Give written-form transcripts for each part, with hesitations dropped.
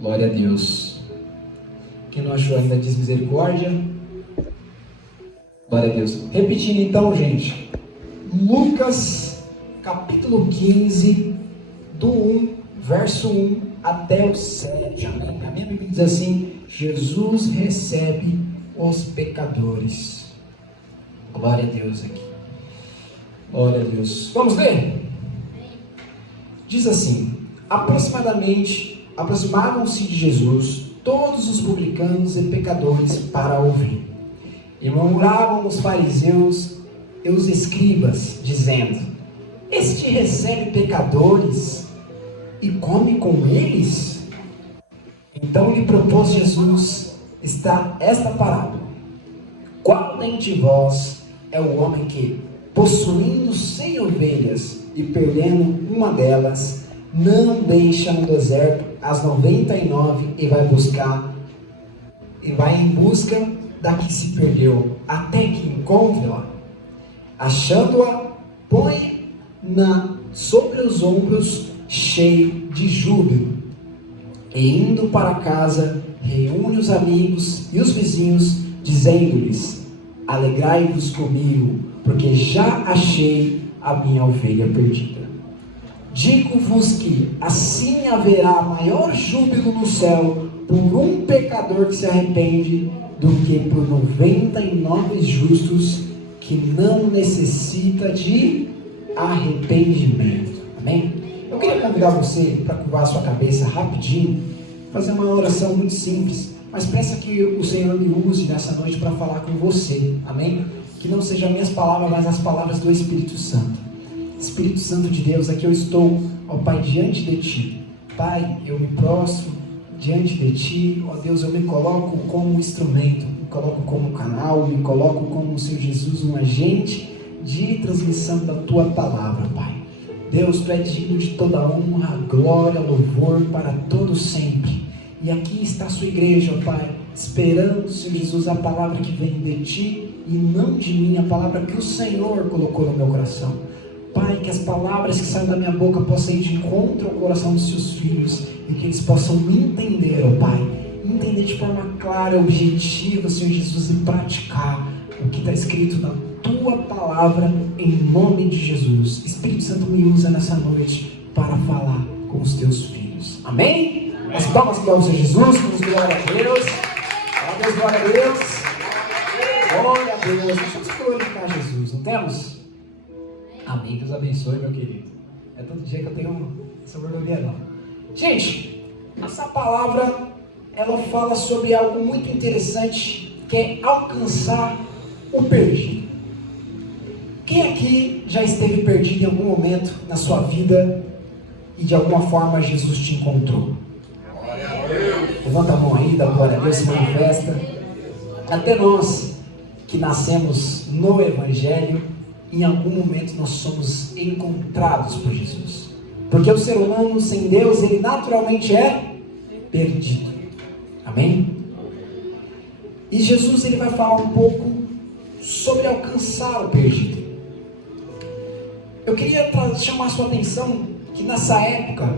Glória a Deus. Quem não achou ainda diz misericórdia. Glória a Deus. Repetindo então, gente. Lucas, capítulo 15, do 1, verso 1 até o 7. Amém? A minha Bíblia diz assim: Jesus recebe os pecadores. Glória a Deus aqui. Glória a Deus. Vamos ler? Diz assim: aproximavam-se de Jesus todos os publicanos e pecadores para ouvir. E murmuravam os fariseus e os escribas, dizendo: Este recebe pecadores e come com eles? Então lhe propôs Jesus esta parábola: Qual dentre vós é o homem que, possuindo 100 ovelhas e perdendo uma delas, não deixa no deserto as 99 e vai em busca da que se perdeu, até que encontre-a? Achando-a, põe-na sobre os ombros, cheio de júbilo, e indo para casa, reúne os amigos e os vizinhos, dizendo-lhes: Alegrai-vos comigo, porque já achei a minha ovelha perdida. Digo-vos que assim haverá maior júbilo no céu por um pecador que se arrepende, do que por 99 justos que não necessita de arrependimento. Amém? Eu queria convidar você para curvar a sua cabeça rapidinho, fazer uma oração muito simples, mas peça que o Senhor me use nessa noite para falar com você. Amém? Que não sejam minhas palavras, mas as palavras do Espírito Santo. Espírito Santo de Deus, aqui eu estou, ó Pai, diante de Ti. Pai, eu me prostro diante de Ti, ó Deus, eu me coloco como instrumento, me coloco como canal, me coloco como, Senhor Jesus, um agente de transmissão da Tua palavra, Pai. Deus, Tu é digno de toda honra, glória, louvor para todo sempre. E aqui está a Sua igreja, ó Pai, esperando, Senhor Jesus, a palavra que vem de Ti e não de mim, a palavra que o Senhor colocou no meu coração. Pai, que as palavras que saem da minha boca possam ir de encontro ao coração dos Seus filhos e que eles possam me entender, ó Pai, entender de forma clara, objetiva, Senhor Jesus, e praticar o que está escrito na Tua palavra, em nome de Jesus. Espírito Santo, me usa nessa noite para falar com os Teus filhos. Amém? As palmas para o Senhor Jesus, com glória a Deus. Glória a Deus, glória a Deus. Glória a Deus. Deixa eu glorificar Jesus, não temos? Amém, Deus abençoe, meu querido. É todo dia que eu tenho essa vergonha, não. Gente, essa palavra, ela fala sobre algo muito interessante, que é alcançar o perdido. Quem aqui já esteve perdido em algum momento na sua vida e de alguma forma Jesus te encontrou? Glória a Deus. Levanta a mão aí, dá glória a Deus, se manifesta. Até nós que nascemos no Evangelho, em algum momento nós somos encontrados por Jesus. Porque o ser humano sem Deus, ele naturalmente é perdido. Amém? E Jesus, ele vai falar um pouco sobre alcançar o perdido. Eu queria chamar a sua atenção que nessa época,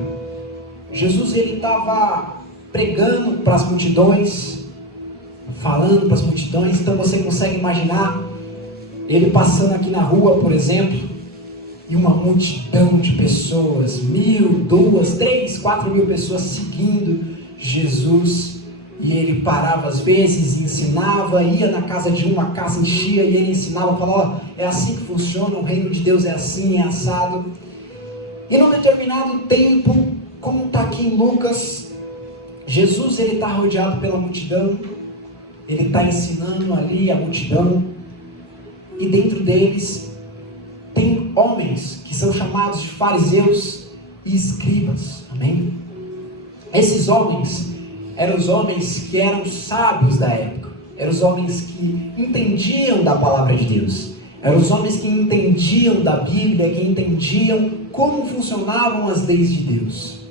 Jesus, ele estava pregando para as multidões, falando para as multidões. Então você consegue imaginar ele passando aqui na rua, por exemplo, e uma multidão de pessoas, 1.000, 2.000, 3.000, 4.000 pessoas seguindo Jesus, e ele parava às vezes e ensinava, ia na casa de uma, casa enchia, e ele ensinava, falava: é assim que funciona, o reino de Deus é assim, é assado. E num determinado tempo, como está aqui em Lucas, Jesus, ele está rodeado pela multidão, ele está ensinando ali a multidão, e dentro deles tem homens que são chamados de fariseus e escribas. Amém? Esses homens eram os homens que eram sábios da época, eram os homens que entendiam da palavra de Deus, eram os homens que entendiam da Bíblia, que entendiam como funcionavam as leis de Deus.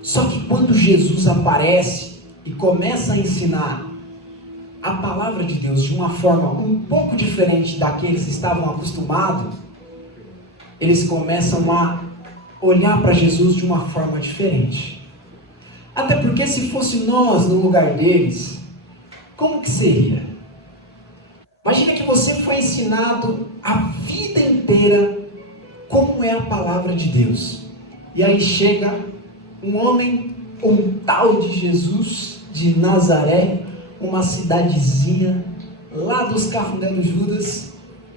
Só que quando Jesus aparece e começa a ensinar a palavra de Deus de uma forma um pouco diferente daqueles que estavam acostumados, eles começam a olhar para Jesus de uma forma diferente. Até porque se fosse nós no lugar deles, como que seria? Imagina que você foi ensinado a vida inteira como é a palavra de Deus. E aí chega um homem, um tal de Jesus de Nazaré, uma cidadezinha lá dos Cafundé do Judas,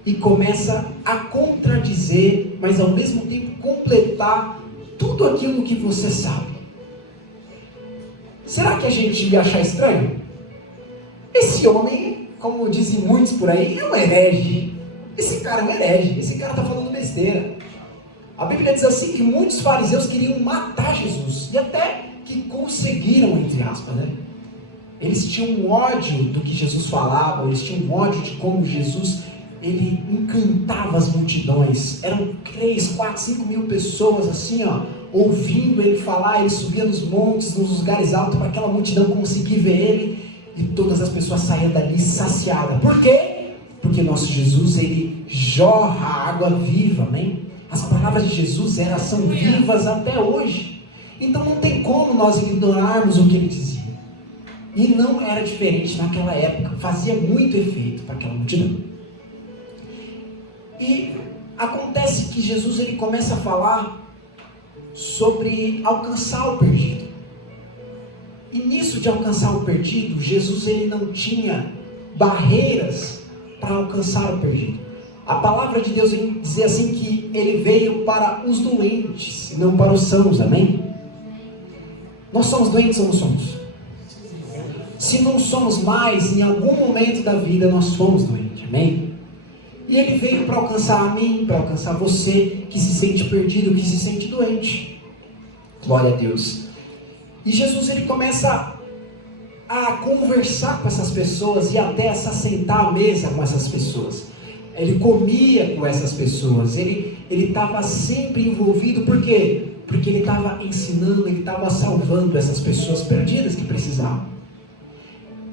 e começa a contradizer, mas ao mesmo tempo completar tudo aquilo que você sabe. Será que a gente ia achar estranho? Esse homem, como dizem muitos por aí, é um herege. Esse cara é um herege, esse cara está falando besteira. A Bíblia diz assim que muitos fariseus queriam matar Jesus, e até que conseguiram, entre aspas, né? Eles tinham um ódio do que Jesus falava, eles tinham um ódio de como Jesus, ele encantava as multidões. Eram 3, 4, 5 mil pessoas assim, ó, ouvindo ele falar. Ele subia nos montes, nos lugares altos, para aquela multidão conseguir ver ele, e todas as pessoas saíam dali saciadas. Por quê? Porque nosso Jesus, ele jorra água viva, amém? As palavras de Jesus, elas são vivas até hoje. Então não tem como nós ignorarmos o que ele dizia. E não era diferente naquela época, fazia muito efeito para aquela multidão. E acontece que Jesus, ele começa a falar sobre alcançar o perdido. E nisso de alcançar o perdido, Jesus, ele não tinha barreiras para alcançar o perdido. A palavra de Deus diz assim que ele veio para os doentes e não para os sãos, amém? Nós somos doentes ou não somos? Se não somos mais, em algum momento da vida nós somos doentes, amém? E ele veio para alcançar a mim, para alcançar você que se sente perdido, que se sente doente. Glória a Deus. E Jesus, ele começa a conversar com essas pessoas e até a se assentar à mesa com essas pessoas. Ele comia com essas pessoas, ele estava sempre envolvido. Por quê? Porque ele estava ensinando, ele estava salvando essas pessoas perdidas que precisavam.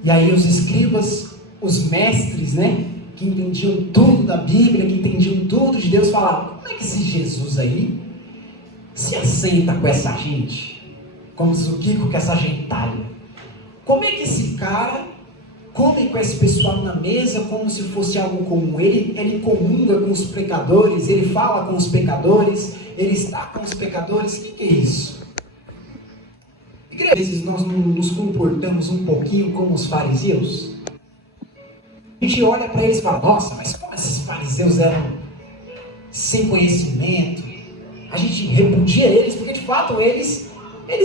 E aí os escribas, os mestres, né, que entendiam tudo da Bíblia, que entendiam tudo de Deus, falavam: como é que esse Jesus aí se assenta com essa gente? Como diz o Kiko, com essa gentalha. Como é que esse cara come com esse pessoal na mesa como se fosse algo comum? Ele comunga com os pecadores, ele fala com os pecadores, ele está com os pecadores. O que é isso? Às vezes nós não nos comportamos um pouquinho como os fariseus. A gente olha para eles e fala: nossa, mas como esses fariseus eram sem conhecimento? A gente repudia eles, porque de fato eles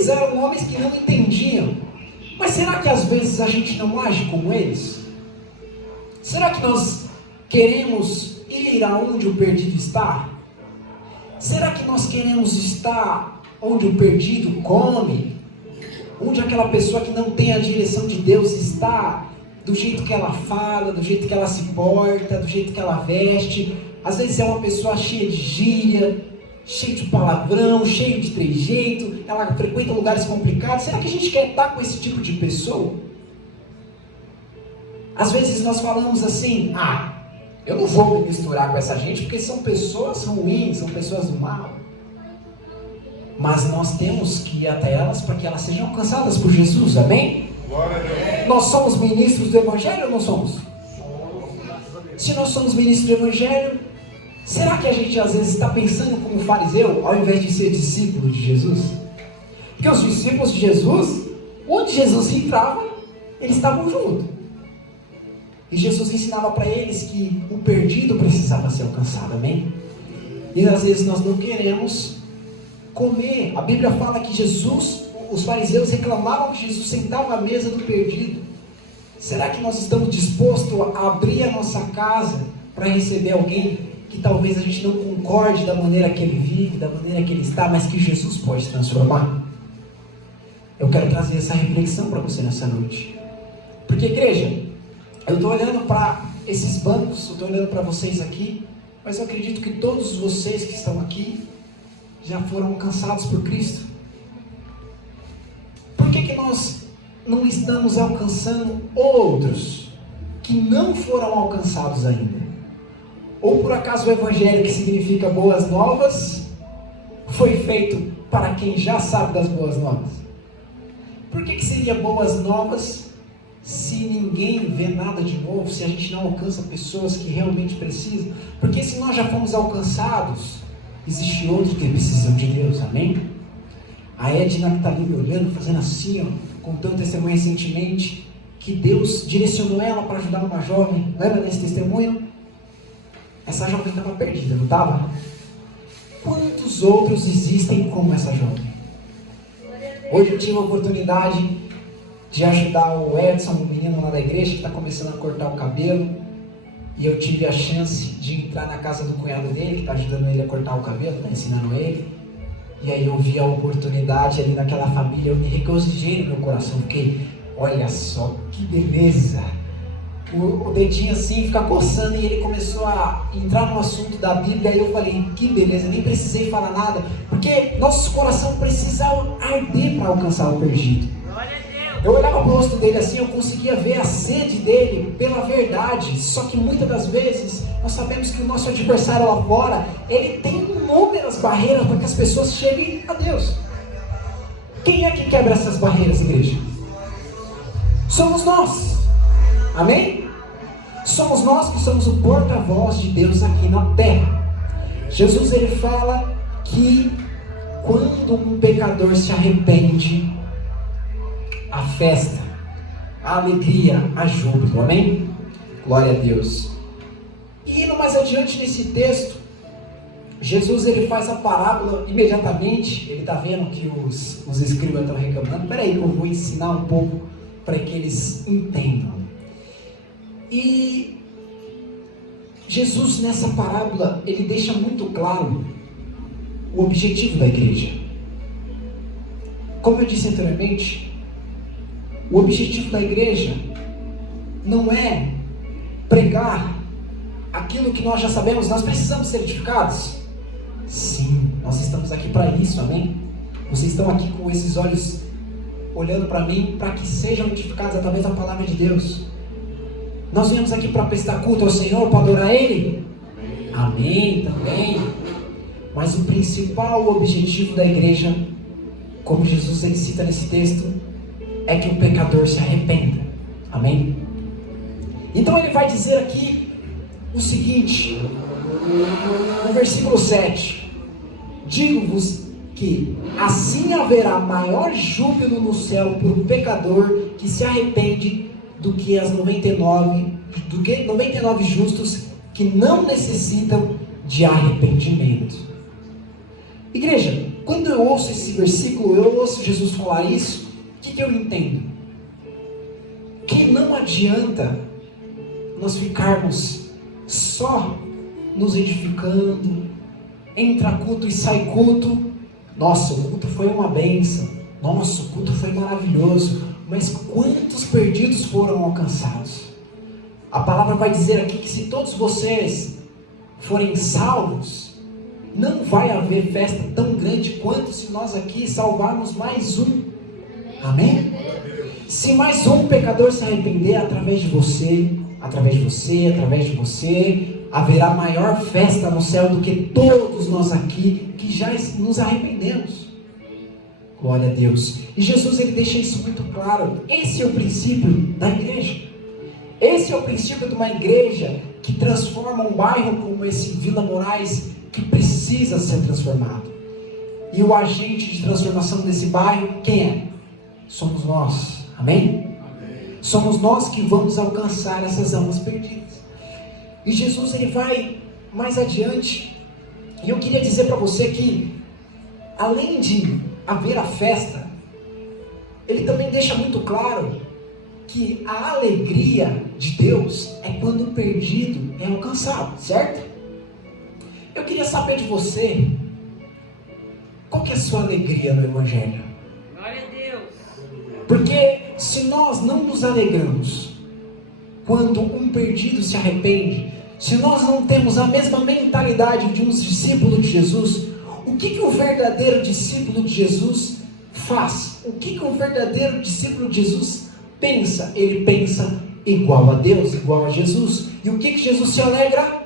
eram homens que não entendiam. Mas será que às vezes a gente não age como eles? Será que nós queremos ir aonde o perdido está? Será que nós queremos estar onde o perdido come? Onde aquela pessoa que não tem a direção de Deus está? Do jeito que ela fala, do jeito que ela se porta, do jeito que ela veste. Às vezes é uma pessoa cheia de gíria, cheia de palavrão, cheia de trejeito, ela frequenta lugares complicados. Será que a gente quer estar com esse tipo de pessoa? Às vezes nós falamos assim: eu não vou me misturar com essa gente porque são pessoas ruins, são pessoas do mal. Mas nós temos que ir até elas para que elas sejam alcançadas por Jesus, amém? Nós somos ministros do Evangelho ou não somos? Se nós somos ministros do Evangelho, será que a gente às vezes está pensando como fariseu, ao invés de ser discípulo de Jesus? Porque os discípulos de Jesus, onde Jesus entrava, eles estavam juntos. E Jesus ensinava para eles que o perdido precisava ser alcançado, amém? E às vezes nós não queremos comer. A Bíblia fala que os fariseus reclamavam que Jesus sentava à mesa do perdido. Será que nós estamos dispostos a abrir a nossa casa para receber alguém que talvez a gente não concorde da maneira que ele vive, da maneira que ele está, mas que Jesus pode transformar? Eu quero trazer essa reflexão para você nessa noite. Porque, igreja, eu estou olhando para esses bancos, eu estou olhando para vocês aqui, mas eu acredito que todos vocês que estão aqui já foram alcançados por Cristo. Por que nós não estamos alcançando outros que não foram alcançados ainda? Ou por acaso o Evangelho, que significa boas novas, foi feito para quem já sabe das boas novas? por que seria boas novas se ninguém vê nada de novo, se a gente não alcança pessoas que realmente precisam? Porque se nós já fomos alcançados, existe outros que precisam de Deus, amém? A Edna que está ali me olhando, fazendo assim, ó, contando um testemunho recentemente, que Deus direcionou ela para ajudar uma jovem. Lembra desse testemunho? Essa jovem estava perdida, não estava? Quantos outros existem como essa jovem? Hoje eu tive a oportunidade de ajudar o Edson, um menino lá da igreja que está começando a cortar o cabelo, e eu tive a chance de entrar na casa do cunhado dele, que está ajudando ele a cortar o cabelo, né, ensinando ele, e aí eu vi a oportunidade ali naquela família, eu me regozijei no meu coração, fiquei, olha só que beleza, o dedinho assim fica coçando, e ele começou a entrar no assunto da Bíblia, e eu falei, que beleza, nem precisei falar nada, porque nosso coração precisa arder para alcançar o perdido. Eu olhava para o rosto dele assim, eu conseguia ver a sede dele pela verdade, só que muitas das vezes nós sabemos que o nosso adversário lá fora, ele tem inúmeras barreiras para que as pessoas cheguem a Deus. Quem é que quebra essas barreiras, igreja? Somos nós, amém? Somos nós que somos o porta-voz de Deus aqui na terra. Jesus, ele fala que quando um pecador se arrepende, a festa, a alegria, a júbilo, amém? Glória a Deus. E indo mais adiante nesse texto, Jesus, ele faz a parábola imediatamente, ele está vendo que os escribas estão reclamando, peraí que eu vou ensinar um pouco para que eles entendam. E Jesus, nessa parábola, ele deixa muito claro o objetivo da igreja. Como eu disse anteriormente, o objetivo da igreja não é pregar aquilo que nós já sabemos. Nós precisamos ser edificados? Sim, nós estamos aqui para isso, amém? Vocês estão aqui com esses olhos olhando para mim, para que sejam edificados através da palavra de Deus. Nós viemos aqui para prestar culto ao Senhor, para adorar Ele? Amém, também. Mas o principal objetivo da igreja, como Jesus ele cita nesse texto, é que o pecador se arrependa, amém? Então ele vai dizer aqui o seguinte, no versículo 7, digo-vos que assim haverá maior júbilo no céu por um pecador que se arrepende do que 99 justos que não necessitam de arrependimento. Igreja, quando eu ouço esse versículo, eu ouço Jesus falar isso, o que eu entendo? Que não adianta nós ficarmos só nos edificando, entra culto e sai culto. Nossa, o culto foi uma bênção, nossa, o culto foi maravilhoso, mas quantos perdidos foram alcançados? A palavra vai dizer aqui que se todos vocês forem salvos, não vai haver festa tão grande quanto se nós aqui salvarmos mais um. Amém? Se mais um pecador se arrepender através de você, haverá maior festa no céu do que todos nós aqui que já nos arrependemos. Glória a Deus. E Jesus ele deixa isso muito claro. Esse é o princípio da igreja. Esse é o princípio de uma igreja que transforma um bairro como esse Vila Moraes, que precisa ser transformado. E o agente de transformação desse bairro, quem é? Somos nós, amém? Amém? Somos nós que vamos alcançar essas almas perdidas. E Jesus ele vai mais adiante, e eu queria dizer para você que, além de haver a festa, ele também deixa muito claro que a alegria de Deus é quando o perdido é alcançado, certo? Eu queria saber de você, qual que é a sua alegria no Evangelho? Porque se nós não nos alegramos quando um perdido se arrepende, se nós não temos a mesma mentalidade de um discípulo de Jesus, o que o verdadeiro discípulo de Jesus faz? O que o verdadeiro discípulo de Jesus pensa? Ele pensa igual a Deus, igual a Jesus. E o que Jesus se alegra?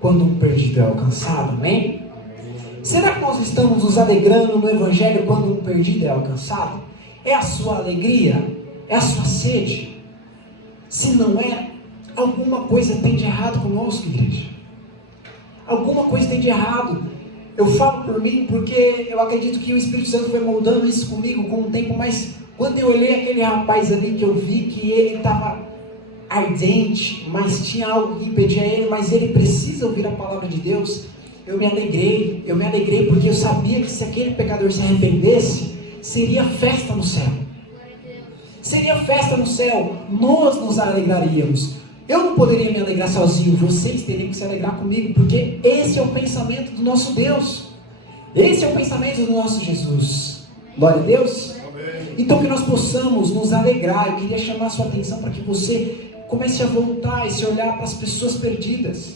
Quando um perdido é alcançado, amém? Será que nós estamos nos alegrando no Evangelho quando um perdido é alcançado? É a sua alegria? É a sua sede? Se não é, alguma coisa tem de errado conosco, igreja. Alguma coisa tem de errado. Eu falo por mim porque eu acredito que o Espírito Santo foi moldando isso comigo com o tempo, mas quando eu olhei aquele rapaz ali, que eu vi que ele estava ardente, mas tinha algo que impedia ele, mas ele precisa ouvir a palavra de Deus, eu me alegrei porque eu sabia que se aquele pecador se arrependesse, seria festa no céu. Seria festa no céu, nós nos alegraríamos. Eu não poderia me alegrar sozinho, vocês teriam que se alegrar comigo, porque esse é o pensamento do nosso Deus, esse é o pensamento do nosso Jesus. Glória a Deus. Amém. Então que nós possamos nos alegrar. Eu queria chamar a sua atenção para que você comece a voltar e se olhar para as pessoas perdidas.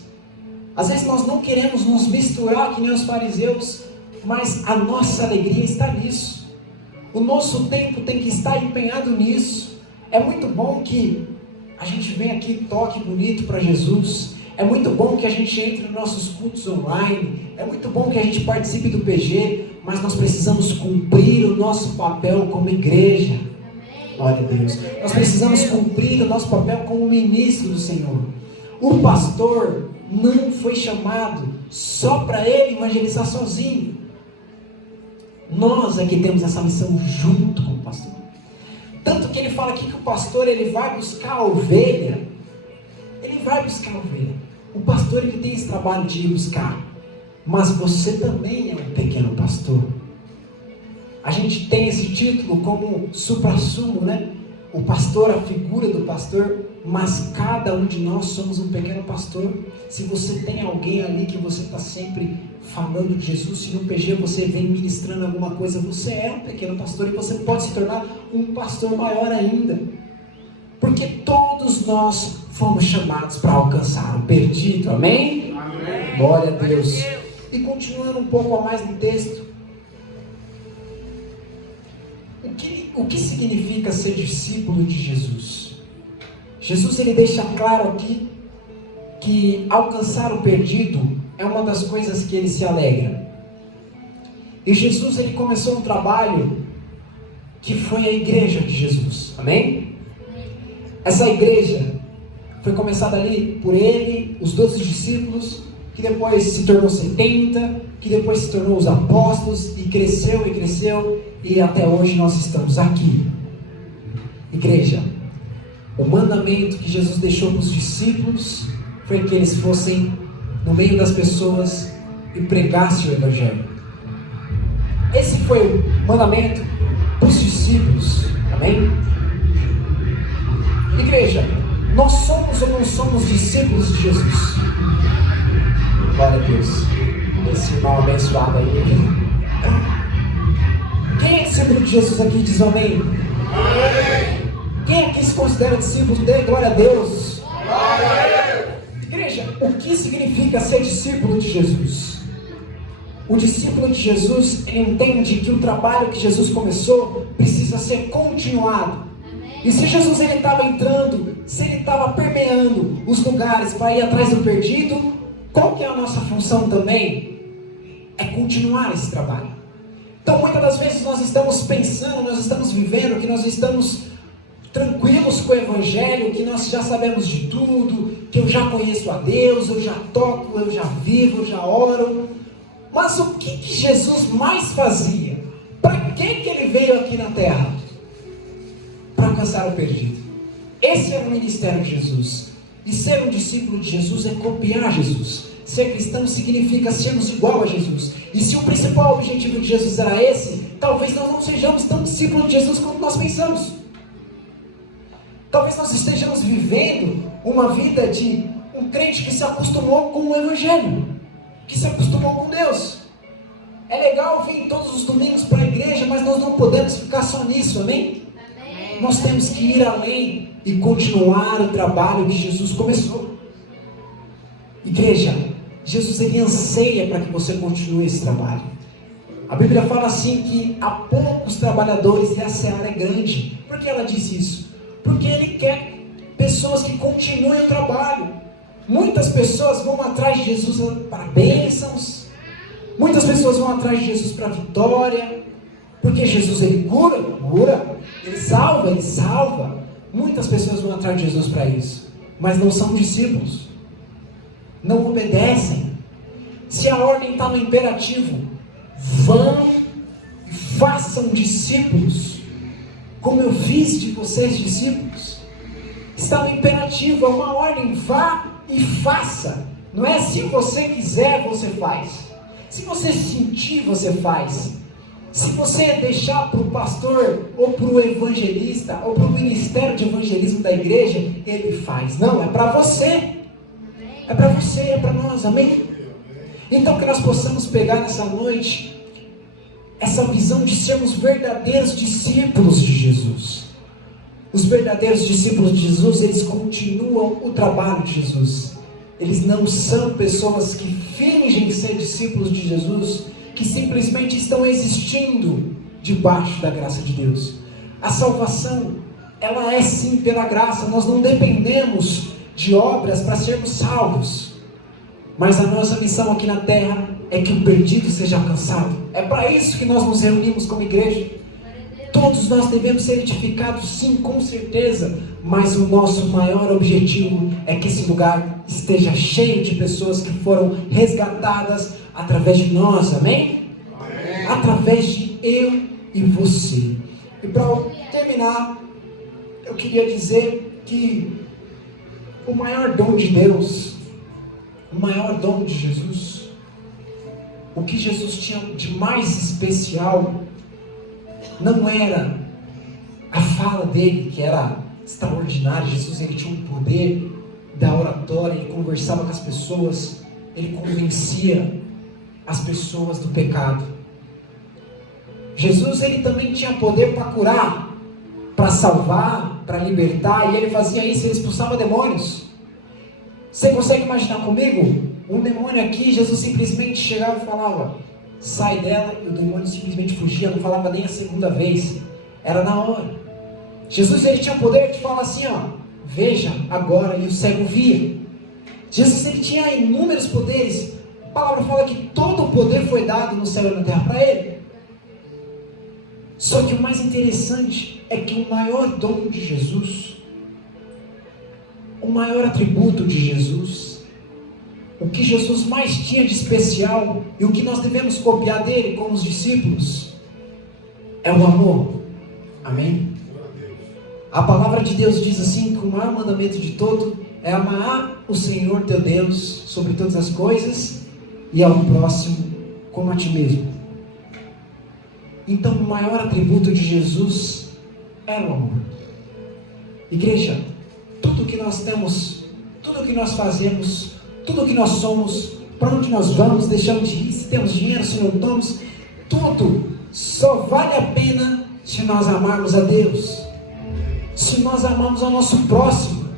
Às vezes nós não queremos nos misturar que nem os fariseus, mas a nossa alegria está nisso. O nosso tempo tem que estar empenhado nisso. É muito bom que a gente venha aqui e toque bonito para Jesus. É muito bom que a gente entre nos nossos cultos online. É muito bom que a gente participe do PG. Mas nós precisamos cumprir o nosso papel como igreja. Glória a Deus. Nós precisamos cumprir o nosso papel como ministro do Senhor. O pastor não foi chamado só para ele evangelizar sozinho. Nós é que temos essa missão junto com o pastor. Tanto que ele fala aqui que o pastor ele vai buscar a ovelha. Ele vai buscar a ovelha. O pastor ele tem esse trabalho de ir buscar. Mas você também é um pequeno pastor. A gente tem esse título como suprassumo, né? O pastor, a figura do pastor. Mas cada um de nós somos um pequeno pastor. Se você tem alguém ali que você está sempre falando de Jesus, se no PG você vem ministrando alguma coisa, você é um pequeno pastor e você pode se tornar um pastor maior ainda. Porque todos nós fomos chamados para alcançar o perdido, amém? Amém. Glória a Deus. E continuando um pouco a mais no texto, o que significa ser discípulo de Jesus? Jesus ele deixa claro aqui que alcançar o perdido é uma das coisas que ele se alegra. E Jesus ele começou um trabalho que foi a igreja de Jesus, amém? Essa igreja foi começada ali por ele, os 12 discípulos, que depois se tornou 70, que depois se tornou os apóstolos, e cresceu, e até hoje nós estamos aqui. Igreja, o mandamento que Jesus deixou para os discípulos foi que eles fossem no meio das pessoas e pregassem o Evangelho. Esse foi o mandamento para os discípulos, amém? Igreja, nós somos ou não somos discípulos de Jesus? Glória a Deus. Esse irmão abençoado aí. Quem é discípulo de Jesus aqui? Diz amém. Amém. Quem aqui se considera discípulo dele? Glória a Deus. Glória a Deus. Igreja, o que significa ser discípulo de Jesus? O discípulo de Jesus, ele entende que o trabalho que Jesus começou precisa ser continuado. E se Jesus ele estava entrando, se ele estava permeando os lugares para ir atrás do perdido, qual que é a nossa função também? É continuar esse trabalho. Então muitas das vezes nós estamos pensando, nós estamos vivendo, que nós estamos tranquilos com o Evangelho, que nós já sabemos de tudo, que eu já conheço a Deus, eu já toco, eu já vivo, eu já oro. Mas o que Jesus mais fazia? Para que ele veio aqui na terra? Para alcançar o perdido. Esse era o ministério de Jesus. E ser um discípulo de Jesus é copiar Jesus. Ser cristão significa sermos igual a Jesus. E se o principal objetivo de Jesus era esse, talvez nós não sejamos tão discípulos de Jesus quanto nós pensamos. Talvez nós estejamos vivendo uma vida de um crente que se acostumou com o Evangelho, que se acostumou com Deus. É legal vir todos os domingos para a igreja, mas nós não podemos ficar só nisso, amém? Amém. Nós temos que ir além e continuar o trabalho que Jesus começou. Igreja, Jesus ele anseia para que você continue esse trabalho. A Bíblia fala assim que há poucos trabalhadores e a seara é grande. Por que ela diz isso? Porque ele quer pessoas que continuem o trabalho. Muitas pessoas vão atrás de Jesus para bênçãos. Muitas pessoas vão atrás de Jesus para vitória. Porque Jesus ele cura. Ele salva. Muitas pessoas vão atrás de Jesus para isso, mas não são discípulos, não obedecem. Se a ordem está no imperativo, vão e façam discípulos, como eu fiz de vocês discípulos. Está no imperativo, é uma ordem, vá e faça. Não é se você quiser, você faz. Se você sentir, você faz. Se você deixar para o pastor, ou para o evangelista, ou para o ministério de evangelismo da igreja, ele faz. Não, é para você. É para você, é para nós, amém? Então que nós possamos pegar nessa noite essa visão de sermos verdadeiros discípulos de Jesus. Os verdadeiros discípulos de Jesus, eles continuam o trabalho de Jesus. Eles não são pessoas que fingem ser discípulos de Jesus, que simplesmente estão existindo debaixo da graça de Deus. A salvação, ela é sim pela graça. Nós não dependemos de obras para sermos salvos. Mas a nossa missão aqui na terra é que o perdido seja alcançado. É para isso que nós nos reunimos como igreja. Todos nós devemos ser edificados, sim, com certeza. Mas o nosso maior objetivo é que esse lugar esteja cheio de pessoas que foram resgatadas através de nós, amém? Amém. Através de eu e você. E para terminar, eu queria dizer que o maior dom de Deus, o maior dom de Jesus, o que Jesus tinha de mais especial, não era a fala dele, que era extraordinária. Jesus, ele tinha um poder da oratória, ele conversava com as pessoas, ele convencia as pessoas do pecado. Jesus, ele também tinha poder para curar, para salvar, para libertar, e ele fazia isso, ele expulsava demônios. Você consegue imaginar comigo? Um demônio aqui, Jesus simplesmente chegava e falava, sai dela, e o demônio simplesmente fugia, não falava nem a segunda vez, era na hora. Jesus, ele tinha poder de falar assim, ó, veja agora, e o cego via. Jesus, ele tinha inúmeros poderes. A palavra fala que todo o poder foi dado no céu e na terra para ele. Só que o mais interessante é que o maior dom de Jesus, o maior atributo de Jesus, o que Jesus mais tinha de especial e o que nós devemos copiar dele como os discípulos, é o amor. Amém? A palavra de Deus diz assim, que o maior mandamento de todo é amar o Senhor teu Deus sobre todas as coisas e ao próximo como a ti mesmo. Então o maior atributo de Jesus era o amor. Igreja, tudo que nós temos, tudo que nós fazemos, tudo que nós somos, para onde nós vamos, deixamos de ir, se temos dinheiro, se não temos, tudo só vale a pena se nós amarmos a Deus, se nós amamos ao nosso próximo.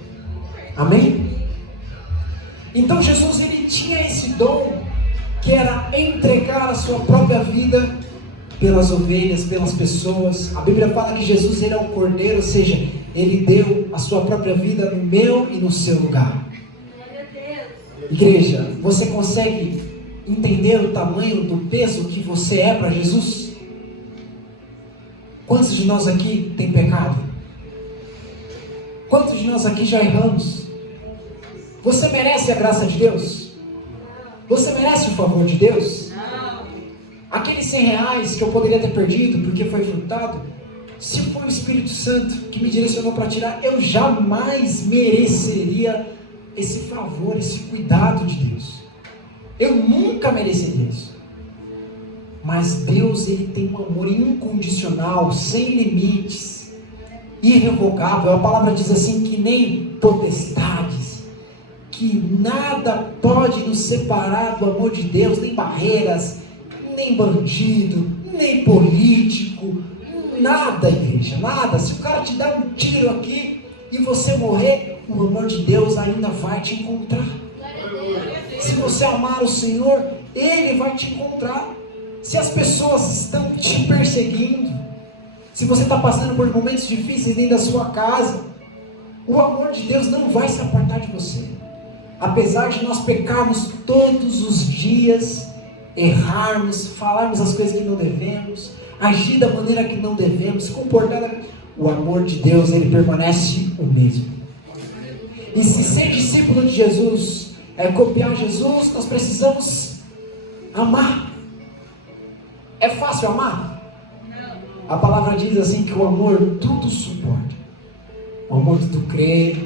Amém? Então Jesus, ele tinha esse dom, que era entregar a sua própria vida pelas ovelhas, pelas pessoas. A Bíblia fala que Jesus, ele é o cordeiro, ou seja, ele deu a sua própria vida no meu e no seu lugar. Igreja, você consegue entender o tamanho do peso que você é para Jesus? Quantos de nós aqui tem pecado? Quantos de nós aqui já erramos? Você merece a graça de Deus? Você merece o favor de Deus? Não. Aqueles 100 reais que eu poderia ter perdido porque foi furtado, se foi o Espírito Santo que me direcionou para tirar, eu jamais mereceria esse favor, esse cuidado de Deus. Eu nunca mereceria isso. Mas Deus, ele tem um amor incondicional, sem limites, irrevogável. A palavra diz assim, que nem potestades, que nada pode nos separar do amor de Deus, nem barreiras, nem bandido, nem político, nada, igreja, nada. Se o cara te dá um tiro aqui e você morrer, o amor de Deus ainda vai te encontrar. Se você amar o Senhor, Ele vai te encontrar. Se as pessoas estão te perseguindo, se você está passando por momentos difíceis dentro da sua casa, o amor de Deus não vai se apartar de você. Apesar de nós pecarmos todos os dias, errarmos, falarmos as coisas que não devemos, agir da maneira que não devemos, se comportar, o amor de Deus, ele permanece o mesmo. E se ser discípulo de Jesus é copiar Jesus, nós precisamos amar. É fácil amar? A palavra diz assim que o amor tudo suporta. O amor tudo crê.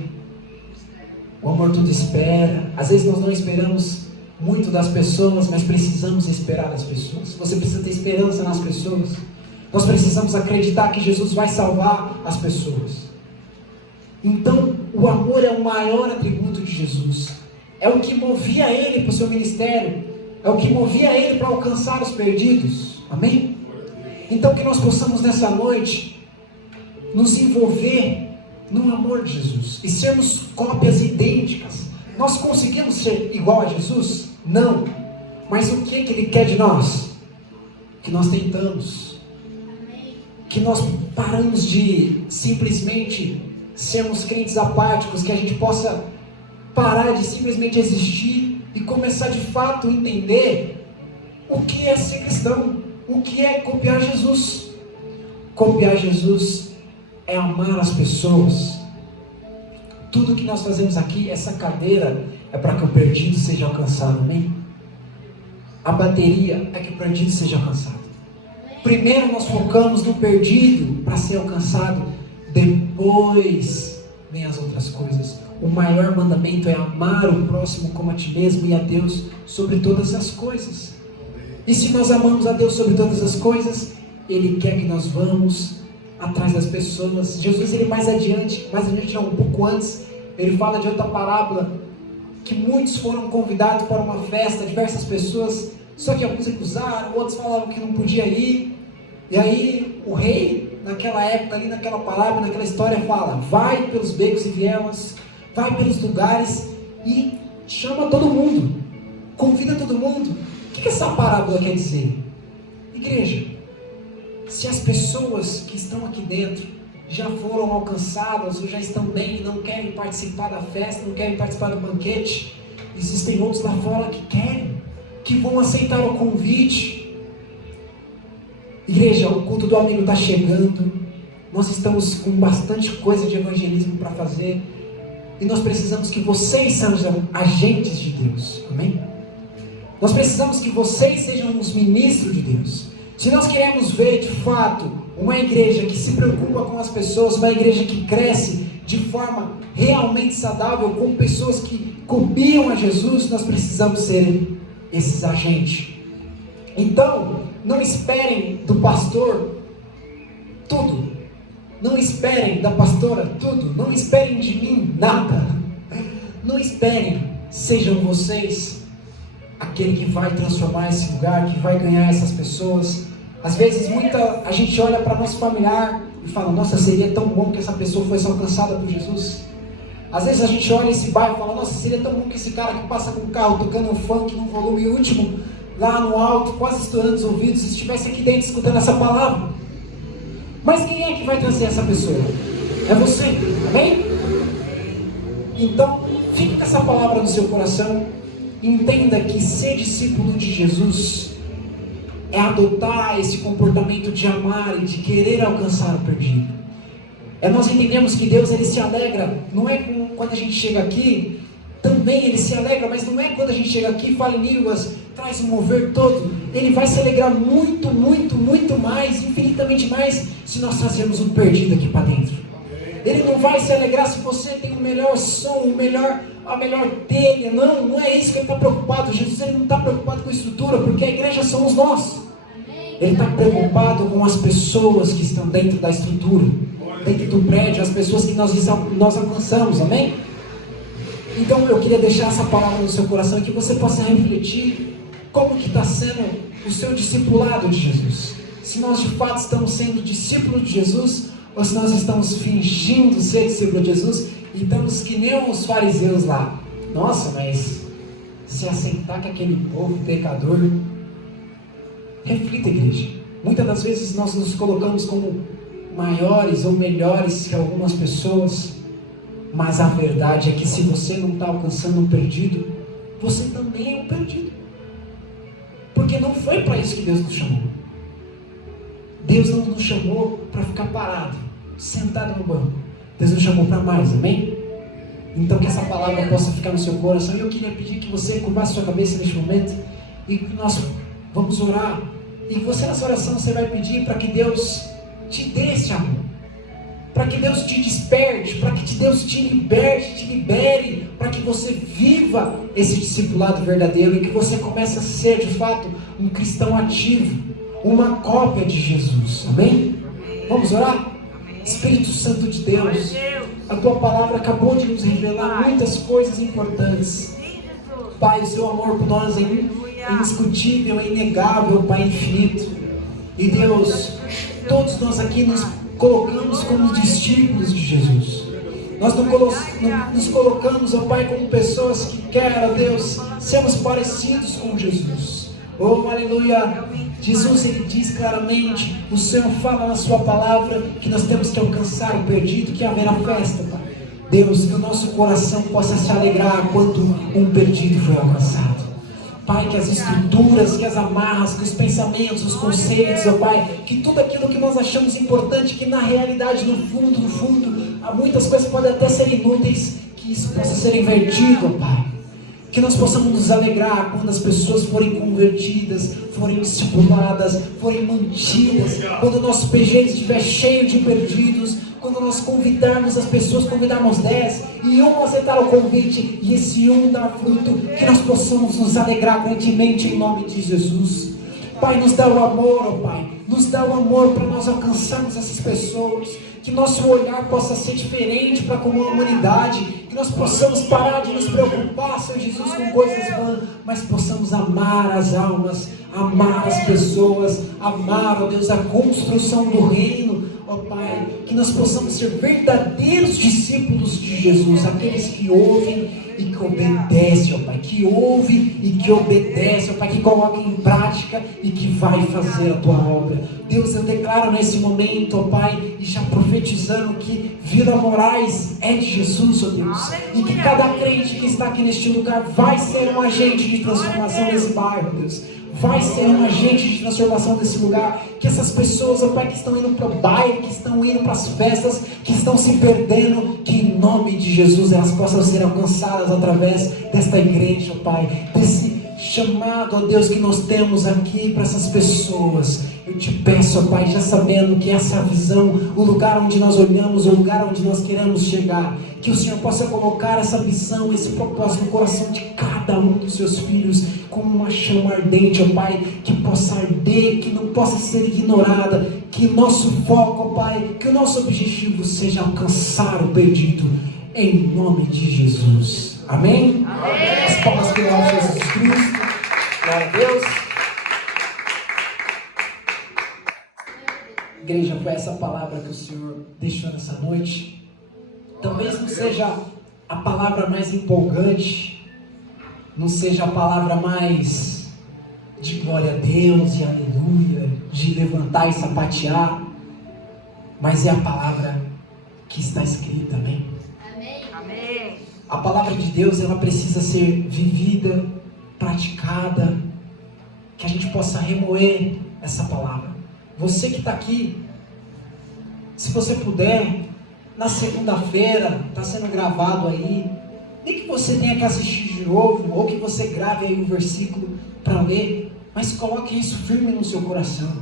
O amor tudo espera. Às vezes nós não esperamos muito das pessoas, mas precisamos esperar das pessoas. Você precisa ter esperança nas pessoas. Nós precisamos acreditar que Jesus vai salvar as pessoas. Então, o amor é o maior atributo de Jesus. É o que movia ele para o seu ministério. É o que movia ele para alcançar os perdidos. Amém? Então, que nós possamos nessa noite nos envolver no amor de Jesus e sermos cópias idênticas. Nós conseguimos ser igual a Jesus? Não. Mas o que ele quer de nós? Que nós tentamos. Que nós paramos de simplesmente sermos crentes apáticos, que a gente possa parar de simplesmente existir e começar de fato a entender o que é ser cristão, o que é copiar Jesus. Copiar Jesus é amar as pessoas. Tudo que nós fazemos aqui, essa cadeira é para que o perdido seja alcançado, amém? A bateria é que o perdido seja alcançado. Primeiro nós focamos no perdido para ser alcançado, depois vem as outras coisas. O maior mandamento é amar o próximo como a ti mesmo e a Deus sobre todas as coisas. E se nós amamos a Deus sobre todas as coisas, Ele quer que nós vamos atrás das pessoas. Jesus, ele mais adiante não, um pouco antes, ele fala de outra parábola, que muitos foram convidados para uma festa, diversas pessoas, só que alguns recusaram, outros falavam que não podia ir. E aí o rei, naquela época ali, naquela parábola, naquela história, fala: vai pelos becos e vielas, vai pelos lugares e chama todo mundo, convida todo mundo. O que essa parábola quer dizer? Igreja, se as pessoas que estão aqui dentro já foram alcançadas ou já estão bem e não querem participar da festa, não querem participar do banquete, existem outros lá fora que querem, que vão aceitar o convite. Igreja, o culto do amigo está chegando, nós estamos com bastante coisa de evangelismo para fazer, e nós precisamos que vocês sejam agentes de Deus, amém? Nós precisamos que vocês sejam os ministros de Deus. Se nós queremos ver de fato uma igreja que se preocupa com as pessoas, uma igreja que cresce de forma realmente saudável, com pessoas que copiam a Jesus, nós precisamos ser esses agentes. Então, não esperem do pastor tudo, não esperem da pastora tudo, não esperem de mim nada, não esperem, sejam vocês aquele que vai transformar esse lugar, que vai ganhar essas pessoas. Às vezes a gente olha para nosso familiar e fala: nossa, seria tão bom que essa pessoa fosse alcançada por Jesus. Às vezes a gente olha esse bairro e fala: nossa, seria tão bom que esse cara que passa com o carro tocando um funk num volume último, lá no alto, quase estourando os ouvidos, estivesse aqui dentro escutando essa palavra. Mas quem é que vai trazer essa pessoa? É você, amém? Então, fique com essa palavra no seu coração. Entenda que ser discípulo de Jesus é adotar esse comportamento de amar e de querer alcançar o perdido. Nós entendemos que Deus, ele se alegra, não é quando a gente chega aqui, também ele se alegra, mas não é quando a gente chega aqui, fala em línguas, traz um mover todo. Ele vai se alegrar muito, muito, muito mais, infinitamente mais, se nós trazermos um perdido aqui para dentro. Ele não vai se alegrar se você tem o melhor som, a melhor telha. Não é isso que ele está preocupado. Jesus, ele não está preocupado com a estrutura, porque a igreja somos nós. Ele está preocupado com as pessoas que estão dentro da estrutura, dentro do prédio, as pessoas que nós alcançamos, amém? Então eu queria deixar essa palavra no seu coração e que você possa refletir como que está sendo o seu discipulado de Jesus. Se nós de fato estamos sendo discípulos de Jesus, ou se nós estamos fingindo ser discípulos de Jesus e estamos que nem os fariseus lá. Nossa, mas se aceitar que aquele povo pecador... Reflita, igreja. Muitas das vezes nós nos colocamos como maiores ou melhores que algumas pessoas, mas a verdade é que se você não está alcançando um perdido, você também é um perdido, porque não foi para isso que Deus nos chamou. Deus não nos chamou para ficar parado. sentado no banco. Deus nos chamou para mais, amém? Então que essa palavra possa ficar no seu coração. E eu queria pedir que você curvasse sua cabeça neste momento e que nós vamos orar. E você nessa oração você vai pedir para que Deus te dê esse amor, para que Deus te desperte, para que Deus te liberte, te libere, para que você viva esse discipulado verdadeiro e que você comece a ser de fato um cristão ativo, uma cópia de Jesus, amém? Vamos orar? Espírito Santo de Deus, a Tua palavra acabou de nos revelar muitas coisas importantes. Pai, o Seu amor por nós é indiscutível, é inegável, Pai infinito. E Deus, todos nós aqui nos colocamos como discípulos de Jesus. Nós nos colocamos, ó Pai, como pessoas que querem, ó Deus, sermos parecidos com Jesus. Oh, aleluia! Jesus, Ele diz claramente, o Senhor fala na sua palavra que nós temos que alcançar o perdido, que haverá festa, Pai. Deus, que o nosso coração possa se alegrar quando um perdido foi alcançado. Pai, que as estruturas, que as amarras, que os pensamentos, os conceitos, ó Pai, que tudo aquilo que nós achamos importante, que na realidade, no fundo, há muitas coisas que podem até ser inúteis, que isso possa ser invertido, ó Pai. Que nós possamos nos alegrar quando as pessoas forem convertidas, forem discipuladas, forem mantidas, quando o nosso PG estiver cheio de perdidos, quando nós convidarmos as pessoas, convidarmos 10 e um aceitar o convite e esse um dar fruto, que nós possamos nos alegrar grandemente em nome de Jesus. Pai, nos dá o amor, ó Pai, nos dá o amor para nós alcançarmos essas pessoas, que nosso olhar possa ser diferente para com a humanidade, que nós possamos parar de nos preocupar, Senhor Jesus, com coisas vãs, mas possamos amar as almas, amar as pessoas, amar, ó Deus, a construção do reino, ó Pai, que nós possamos ser verdadeiros discípulos de Jesus, aqueles que ouvem e que obedecem, ó Pai, que ouve e que obedece, ó Pai, que coloca em prática e que vai fazer a Tua obra. Deus, eu declaro nesse momento, ó Pai, e já profetizando que Vila Moraes é de Jesus, ó Deus, e que cada crente que está aqui neste lugar vai ser um agente de transformação nesse bairro, Deus. Vai ser um agente de transformação desse lugar. Que essas pessoas, ó Pai, que estão indo para o baile, que estão indo para as festas, que estão se perdendo, que em nome de Jesus elas possam ser alcançadas através desta igreja, ó Pai, desse chamado, ó Deus, que nós temos aqui para essas pessoas. Eu te peço, ó Pai, já sabendo que essa é a visão, o lugar onde nós olhamos, o lugar onde nós queremos chegar, que o Senhor possa colocar essa visão, esse propósito no coração de cada um dos seus filhos, como uma chama ardente, ó Pai, que possa arder, que não possa ser ignorada, que nosso foco, ó Pai, que o nosso objetivo seja alcançar o perdido, em nome de Jesus. Amém? Amém. As palmas que nós Jesus Cristo. Glória a Deus. Igreja, foi essa palavra que o Senhor deixou nessa noite. Talvez não seja a palavra mais empolgante, não seja a palavra mais de glória a Deus, de aleluia, de levantar e sapatear, mas é a palavra que está escrita, amém? Amém. A palavra de Deus, ela precisa ser vivida, praticada, que a gente possa remoer essa palavra. Você que está aqui, se você puder, na segunda-feira, está sendo gravado aí, nem que você tenha que assistir de novo, ou que você grave aí um versículo para ler, mas coloque isso firme no seu coração.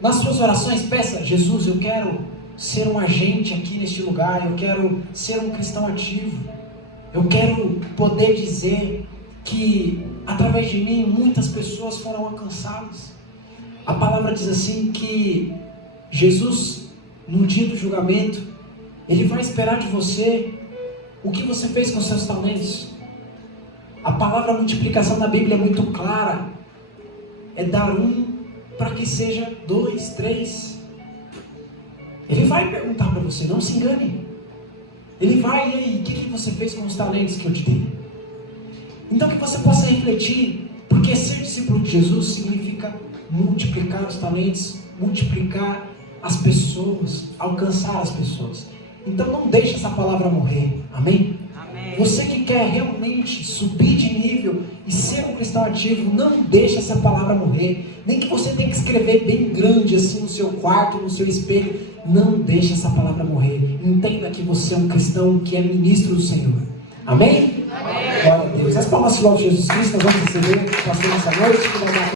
Nas suas orações, peça: Jesus, eu quero ser um agente aqui neste lugar, eu quero ser um cristão ativo, eu quero poder dizer que através de mim muitas pessoas foram alcançadas. A palavra diz assim que Jesus, no dia do julgamento, Ele vai esperar de você o que você fez com seus talentos. A palavra multiplicação na Bíblia é muito clara, é dar um para que seja 2, 3. Ele vai perguntar para você, não se engane. Ele vai, e aí, o que você fez com os talentos que eu te dei? Então que você possa refletir, porque ser discípulo de Jesus significa multiplicar os talentos, multiplicar as pessoas, alcançar as pessoas. Então não deixe essa palavra morrer, amém? Amém. Você que quer realmente subir de nível e ser um cristão ativo, não deixe essa palavra morrer. Nem que você tenha que escrever bem grande assim no seu quarto, no seu espelho. Não deixe essa palavra morrer. Entenda que você é um cristão que é ministro do Senhor. Amém? Amém. Glória a Deus. As palmas de Jesus Cristo, nós vamos receber o pastor nessa noite.